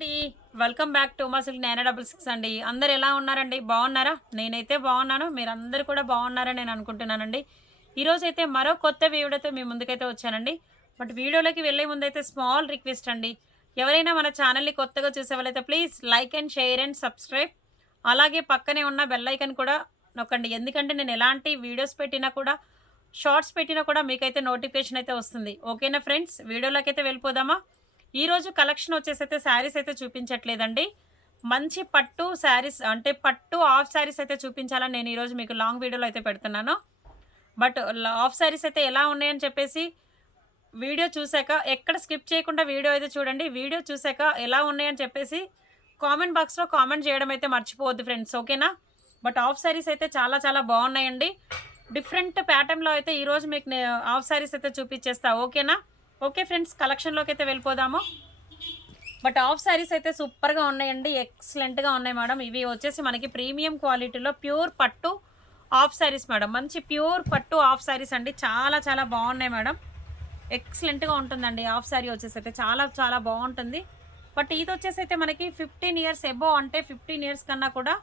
అండి welcome back to మా silk nine double six అండి. అందరు ఎలా ఉన్నారండి? బాగున్నారా? నేనైతే బాగున్నాను. మీరు అందరు కూడా బాగున్నారని నేను అనుకుంటున్నానండి. ఈరోజు అయితే మరో కొత్త వీడియోతో మీ ముందుకైతే వచ్చానండి. బట్ వీడియోలోకి వెళ్ళే ముందైతే స్మాల్ రిక్వెస్ట్ అండి. ఎవరైనా మన ఛానల్ని కొత్తగా చూసే వాళ్ళైతే please like and share and subscribe. అలాగే పక్కనే ఉన్న బెల్ ఐకన్ కూడా నొక్కండి. ఎందుకంటే నేను ఎలాంటి వీడియోస్ పెట్టినా కూడా షార్ట్స్ పెట్టినా కూడా మీకైతే నోటిఫికేషన్ అయితే వస్తుంది. ఓకేనా ఫ్రెండ్స్? వీడియోలోకి అయితే వెళ్ళిపోదామా? ఈరోజు కలెక్షన్ వచ్చేసి అయితే శారీస్ అయితే చూపించట్లేదండి. మంచి పట్టు శారీస్ అంటే పట్టు ఆఫ్ శారీస్ అయితే చూపించాలని నేను ఈరోజు మీకు లాంగ్ వీడియోలో అయితే పెడుతున్నాను. బట్ ఆఫ్ శారీస్ అయితే ఎలా ఉన్నాయని చెప్పేసి వీడియో చూశాక ఎక్కడ స్కిప్ చేయకుండా వీడియో అయితే చూడండి. వీడియో చూశాక ఎలా ఉన్నాయని చెప్పేసి కామెంట్ బాక్స్లో కామెంట్ చేయడం అయితే మర్చిపోవద్దు ఫ్రెండ్స్ ఓకేనా? బట్ ఆఫ్ శారీస్ అయితే చాలా చాలా బాగున్నాయండి. డిఫరెంట్ ప్యాటర్న్లో అయితే ఈరోజు మీకు నే- ఆఫ్ శారీస్ అయితే చూపించేస్తా ఓకేనా? ఓకే ఫ్రెండ్స్ కలెక్షన్లోకి అయితే వెళ్ళిపోదాము. బట్ ఆఫ్ శారీస్ అయితే సూపర్గా ఉన్నాయండి ఎక్సలెంట్గా ఉన్నాయి మేడం. ఇవి వచ్చేసి మనకి ప్రీమియం క్వాలిటీలో ప్యూర్ పట్టు ఆఫ్ శారీస్ మేడం. మంచి ప్యూర్ పట్టు ఆఫ్ శారీస్ అండి. చాలా చాలా బాగున్నాయి మేడం. ఎక్సలెంట్గా ఉంటుందండి ఆఫ్ శారీ వచ్చేసి అయితే. చాలా చాలా బాగుంటుంది. బట్ ఇది వచ్చేసి అయితే మనకి ఫిఫ్టీన్ ఇయర్స్ ఎబో అంటే ఫిఫ్టీన్ ఇయర్స్ కన్నా కూడా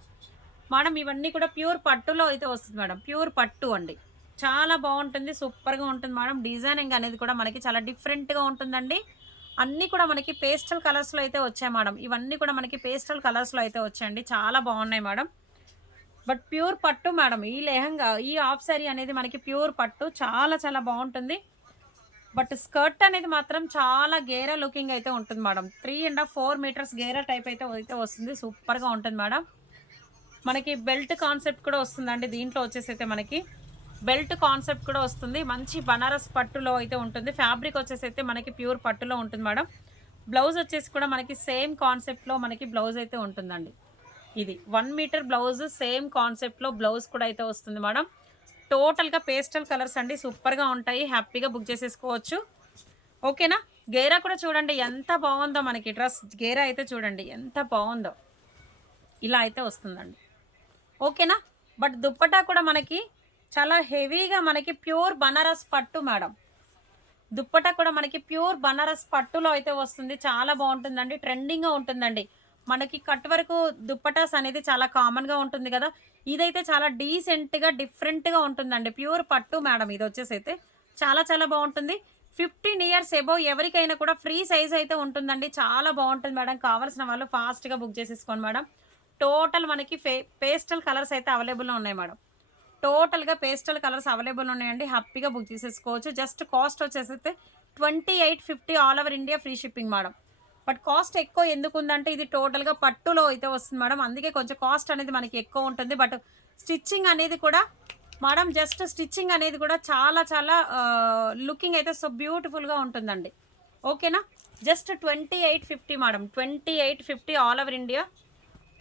మేడం ఇవన్నీ కూడా ప్యూర్ పట్టులో అయితే వస్తుంది మేడం. ప్యూర్ పట్టు అండి. చాలా బాగుంటుంది సూపర్గా ఉంటుంది మేడం. డిజైనింగ్ అనేది కూడా మనకి చాలా డిఫరెంట్గా ఉంటుందండి. అన్నీ కూడా మనకి పేస్టల్ కలర్స్లో అయితే వచ్చాయి మేడం. ఇవన్నీ కూడా మనకి పేస్టల్ కలర్స్లో అయితే వచ్చాయండి. చాలా బాగున్నాయి మేడం. బట్ ప్యూర్ పట్టు మేడం ఈ లెహంగా ఈ ఆఫ్ సారీ అనేది మనకి ప్యూర్ పట్టు. చాలా చాలా బాగుంటుంది. బట్ స్కర్ట్ అనేది మాత్రం చాలా గేరా లుకింగ్ అయితే ఉంటుంది madam. Three and half four meters Gera type అయితే అయితే వస్తుంది. సూపర్గా ఉంటుంది మేడం. మనకి బెల్ట్ కాన్సెప్ట్ కూడా వస్తుందండి. దీంట్లో వచ్చేసి అయితే మనకి బెల్ట్ కాన్సెప్ట్ కూడా వస్తుంది. మంచి బనారస్ పట్టులో అయితే ఉంటుంది. ఫ్యాబ్రిక్ వచ్చేసి అయితే మనకి ప్యూర్ పట్టులో ఉంటుంది మేడం. బ్లౌజ్ వచ్చేసి కూడా మనకి సేమ్ కాన్సెప్ట్లో మనకి బ్లౌజ్ అయితే ఉంటుందండి. ఇది వన్ మీటర్ బ్లౌజ్ సేమ్ కాన్సెప్ట్లో బ్లౌజ్ కూడా అయితే వస్తుంది మేడం. టోటల్గా పేస్టల్ కలర్స్ అండి. సూపర్గా ఉంటాయి. హ్యాపీగా బుక్ చేసేసుకోవచ్చు. ఓకేనా? గేరా కూడా చూడండి. ఎంత బాగుందో మనకి డ్రెస్. గేరా అయితే చూడండి. ఎంత బాగుందో. ఇలా అయితే వస్తుందండి. ఓకేనా? బట్ దుప్పటా కూడా మనకి చాలా హెవీగా మనకి ప్యూర్ బనారస్ పట్టు మేడం. దుప్పట కూడా మనకి ప్యూర్ బనారస్ పట్టులో అయితే వస్తుంది. చాలా బాగుంటుందండి. ట్రెండింగ్గా ఉంటుందండి. మనకి కట్ వరకు దుప్పటాస్ అనేది చాలా కామన్గా ఉంటుంది కదా. ఇదైతే చాలా డీసెంట్గా డిఫరెంట్గా ఉంటుందండి. ప్యూర్ పట్టు మేడం ఇది వచ్చేసి అయితే. చాలా చాలా బాగుంటుంది. ఫిఫ్టీన్ ఇయర్స్ ఎబో ఎవరికైనా కూడా ఫ్రీ సైజ్ అయితే ఉంటుందండి. చాలా బాగుంటుంది మేడం. కావాల్సిన వాళ్ళు ఫాస్ట్గా బుక్ చేసేసుకోండి మేడం. టోటల్ మనకి ఫే పేస్టల్ కలర్స్ అయితే అవైలబుల్లో ఉన్నాయి మేడం. టోటల్గా పేస్టల్ కలర్స్ అవైలబుల్ ఉన్నాయండి. హ్యాపీగా బుక్ చేసేసుకోవచ్చు. జస్ట్ కాస్ట్ వచ్చేసి twenty eight fifty all over India free shipping madam. But cost ఎక్కువ ఎందుకు ఉందంటే ఇది టోటల్గా పట్టులో అయితే వస్తుంది మేడం. అందుకే కొంచెం కాస్ట్ అనేది మనకి ఎక్కువ ఉంటుంది. బట్ స్టిచ్చింగ్ అనేది కూడా మేడం జస్ట్ స్టిచ్చింగ్ అనేది కూడా చాలా చాలా లుకింగ్ అయితే సో బ్యూటిఫుల్గా ఉంటుందండి. ఓకేనా? Just twenty eight fifty madam. Twenty eight fifty all over India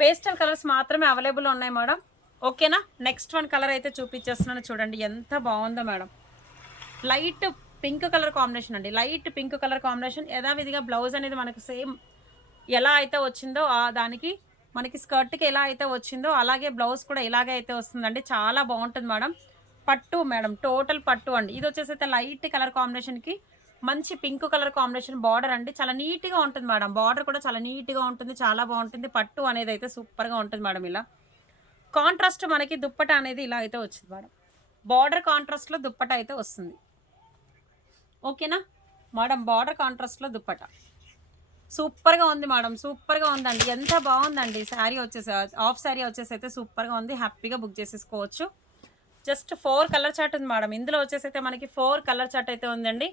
pastel colours మాత్రమే అవైలబుల్ ఉన్నాయి మేడం. ఓకేనా? నెక్స్ట్ వన్ కలర్ అయితే చూపించేస్తున్నాను. చూడండి ఎంత బాగుందో madam. Light pink colour combination అండి. లైట్ పింక్ కలర్ కాంబినేషన్ యథావిధిగా బ్లౌజ్ అనేది మనకు సేమ్ ఎలా అయితే వచ్చిందో ఆ దానికి మనకి స్కర్ట్కి ఎలా అయితే వచ్చిందో అలాగే బ్లౌజ్ కూడా ఇలాగే అయితే వస్తుందండి. చాలా బాగుంటుంది మేడం. పట్టు మేడం టోటల్ పట్టు అండి. ఇది వచ్చేసి అయితే లైట్ కలర్ కాంబినేషన్కి మంచి పింక్ కలర్ కాంబినేషన్ బార్డర్ అండి. చాలా నీట్గా ఉంటుంది మేడం. బార్డర్ కూడా చాలా నీట్గా ఉంటుంది చాలా బాగుంటుంది. పట్టు అనేది అయితే సూపర్గా ఉంటుంది మేడం ఇలా. కాంట్రాస్ట్ మనకి దుప్పట అనేది ఇలా అయితే వచ్చింది మేడం. బార్డర్ కాంట్రాస్ట్లో దుప్పట అయితే వస్తుంది. ఓకేనా? మేడం బార్డర్ కాంట్రాస్ట్లో దుప్పట. సూపర్గా ఉంది మేడం సూపర్గా ఉందండి. ఎంత బాగుందండి శారీ వచ్చేసి ఆఫ్ శారీ వచ్చేసి అయితే సూపర్గా ఉంది. హ్యాపీగా బుక్ చేసేసుకోవచ్చు. జస్ట్ ఫోర్ కలర్ చార్ట్ ఉంది మేడం. ఇందులో వచ్చేసి అయితే మనకి ఫోర్ కలర్ చార్ట్ అయితే ఉందండి.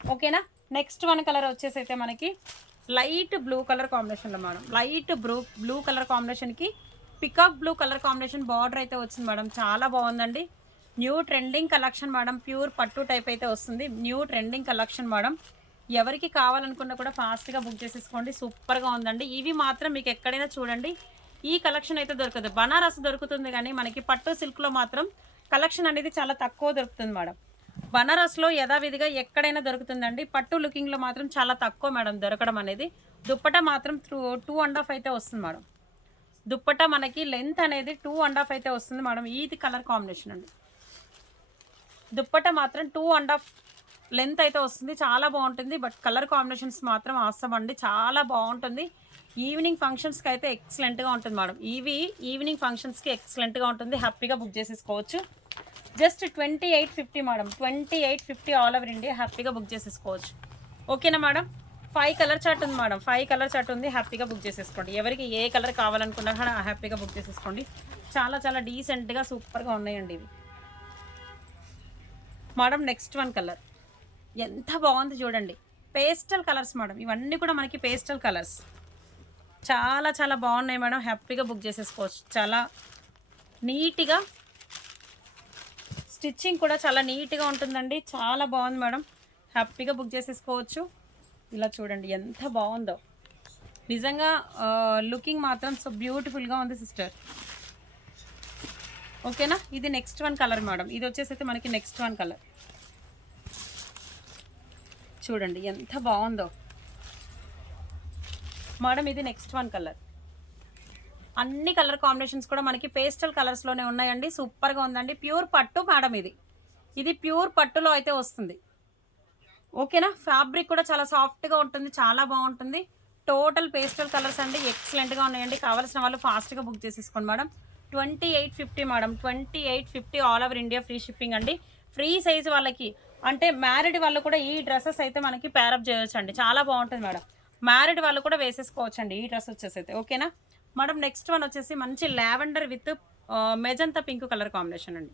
ఓకేనా? నెక్స్ట్ వన్ కలర్ వచ్చేసి అయితే మనకి లైట్ బ్లూ కలర్ కాంబినేషన్లో madam. Light blue blue colour కాంబినేషన్కి peacock blue colour combination border అయితే వచ్చింది మేడం. చాలా బాగుందండి. New trending collection madam. Pure పట్టు టైప్ అయితే వస్తుంది. New trending collection madam. ఎవరికి కావాలనుకున్నా కూడా ఫాస్ట్గా బుక్ చేసేసుకోండి. సూపర్గా ఉందండి. ఇవి మాత్రం మీకు ఎక్కడైనా చూడండి. ఈ కలెక్షన్ అయితే దొరకదు. బనారస్ దొరుకుతుంది కానీ మనకి పట్టు సిల్క్లో మాత్రం కలెక్షన్ అనేది చాలా తక్కువ దొరుకుతుంది మేడం. బనారస్లో యథావిధిగా ఎక్కడైనా దొరుకుతుందండి. పట్టు లుకింగ్లో మాత్రం చాలా తక్కువ మేడం దొరకడం అనేది. దుప్పట మాత్రం టూ టూ అండ్ హాఫ్ అయితే వస్తుంది మేడం. దుప్పట మనకి లెంత్ అనేది టూ అండ్ హాఫ్ అయితే వస్తుంది మేడం. ఇది కలర్ కాంబినేషన్ అండి. దుప్పట మాత్రం టూ అండ్ హాఫ్ లెంత్ అయితే వస్తుంది. చాలా బాగుంటుంది. బట్ కలర్ కాంబినేషన్స్ మాత్రం అవసరం అండి. చాలా బాగుంటుంది. ఈవినింగ్ ఫంక్షన్స్కి అయితే ఎక్సలెంట్గా ఉంటుంది మేడం. ఇవి ఈవినింగ్ ఫంక్షన్స్కి ఎక్సలెంట్గా ఉంటుంది. హ్యాపీగా బుక్ చేసేసుకోవచ్చు. Just twenty eight fifty madam. Twenty eight fifty all over India హ్యాపీగా బుక్ చేసేసుకోవచ్చు. ఓకేనా మేడం? ఫైవ్ కలర్ చార్ట్ ఉంది మేడం ఫైవ్ కలర్ చార్ట్ ఉంది. హ్యాపీగా బుక్ చేసేసుకోండి. ఎవరికి ఏ కలర్ కావాలనుకున్నా కూడా హ్యాపీగా బుక్ చేసేసుకోండి. చాలా చాలా డీసెంట్గా సూపర్గా ఉన్నాయండి ఇవి. మేడం నెక్స్ట్ వన్ కలర్ ఎంత బాగుంది చూడండి. పేస్టల్ కలర్స్ మేడం ఇవన్నీ కూడా మనకి పేస్టల్ కలర్స్ చాలా చాలా బాగున్నాయి మేడం హ్యాపీగా బుక్ చేసేసుకోవచ్చు. చాలా నీట్గా స్టిచ్చింగ్ కూడా చాలా నీట్గా ఉంటుందండి. చాలా బాగుంది మేడం హ్యాపీగా బుక్ చేసేసుకోవచ్చు. ఇలా చూడండి ఎంత బాగుందో. నిజంగా లుకింగ్ మాత్రం సో బ్యూటిఫుల్గా ఉంది సిస్టర్ ఓకేనా ఇది నెక్స్ట్ వన్ కలర్ మేడం ఇది వచ్చేసి అయితే మనకి నెక్స్ట్ వన్ కలర్ చూడండి ఎంత బాగుందో. మేడం ఇది నెక్స్ట్ వన్ కలర్ అన్ని కలర్ కాంబినేషన్స్ కూడా మనకి పేస్టల్ కలర్స్లోనే ఉన్నాయండి. సూపర్గా ఉందండి. ప్యూర్ పట్టు మేడం ఇది. ఇది ప్యూర్ పట్టులో అయితే వస్తుంది. ఓకేనా? ఫ్యాబ్రిక్ కూడా చాలా సాఫ్ట్గా ఉంటుంది చాలా బాగుంటుంది. టోటల్ పేస్టల్ కలర్స్ అండి ఎక్సలెంట్గా ఉన్నాయండి. కావాల్సిన వాళ్ళు ఫాస్ట్గా బుక్ చేసేసుకోండి madam. Twenty eight fifty madam twenty eight fifty all over India free shipping అండి. ఫ్రీ సైజ్ వాళ్ళకి అంటే మ్యారీడ్ వాళ్ళు కూడా ఈ డ్రెస్సెస్ అయితే మనకి ప్యారప్ చేయొచ్చు అండి చాలా బాగుంటుంది మేడం. మ్యారీడ్ వాళ్ళు కూడా వేసేసుకోవచ్చు అండి ఈ డ్రెస్ వచ్చేసి అయితే ఓకేనా? మేడం నెక్స్ట్ వన్ వచ్చేసి మంచి lavender with magenta pink colour combination అండి.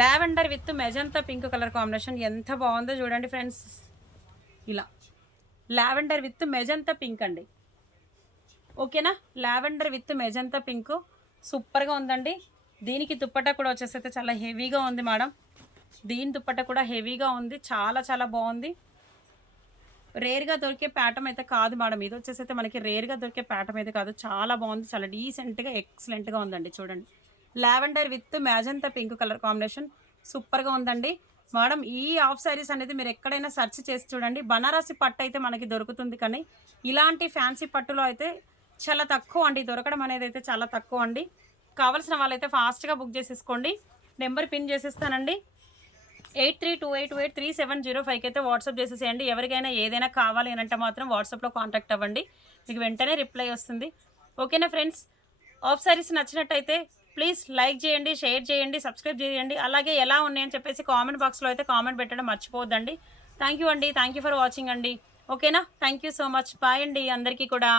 Lavender with magenta pink colour combination ఎంత బాగుందో చూడండి ఫ్రెండ్స్. ఇలా. లావెండర్ విత్ మెజంతా పింక్ అండి. ఓకేనా? Lavender with magenta pink. సూపర్గా ఉందండి. దీనికి దుప్పట కూడా వచ్చేసి అయితే చాలా హెవీగా ఉంది మేడం. దీని దుప్పట కూడా హెవీగా ఉంది. చాలా చాలా బాగుంది. రేర్గా దొరికే ప్యాటర్న్ అయితే కాదు మేడం. ఇది వచ్చేసి అయితే మనకి రేర్గా దొరికే ప్యాటర్న్ అయితే కాదు. చాలా బాగుంది. చాలా డీసెంట్గా ఎక్సలెంట్గా ఉందండి చూడండి. Lavender with magenta pink colour combination. సూపర్గా ఉందండి. మేడం ఈ ఆఫ్ శారీస్ అనేది మీరు ఎక్కడైనా సెర్చ్ చేసి చూడండి. బనారసి పట్టు అయితే మనకి దొరుకుతుంది కానీ ఇలాంటి ఫ్యాన్సీ పట్టులో అయితే చాలా తక్కువ అండి. దొరకడం అనేది అయితే చాలా తక్కువ అండి. కావాల్సిన వాళ్ళైతే ఫాస్ట్గా బుక్ చేసేసుకోండి. Number pin చేసేస్తానండి. Eight three two eight eight three seven zero ఫైవ్కి అయితే వాట్సాప్ చేసేసేయండి. ఎవరికైనా ఏదైనా కావాలి అని అంటే మాత్రం వాట్సాప్లో కాంటాక్ట్ అవ్వండి. మీకు వెంటనే రిప్లై వస్తుంది. ఓకేనా ఫ్రెండ్స్? ఆఫ్ సారీస్ నచ్చినట్టయితే ప్లీజ్ లైక్ చేయండి షేర్ చేయండి సబ్స్క్రైబ్ చేయండి. అలాగే ఎలా ఉన్నాయని చెప్పేసి కామెంట్ బాక్స్లో అయితే కామెంట్ పెట్టడం మర్చిపోవద్దండి. థ్యాంక్ యూ అండి. థ్యాంక్ యూ ఫర్ వాచింగ్ అండి. ఓకేనా thank you so much bye అండి అందరికీ కూడా.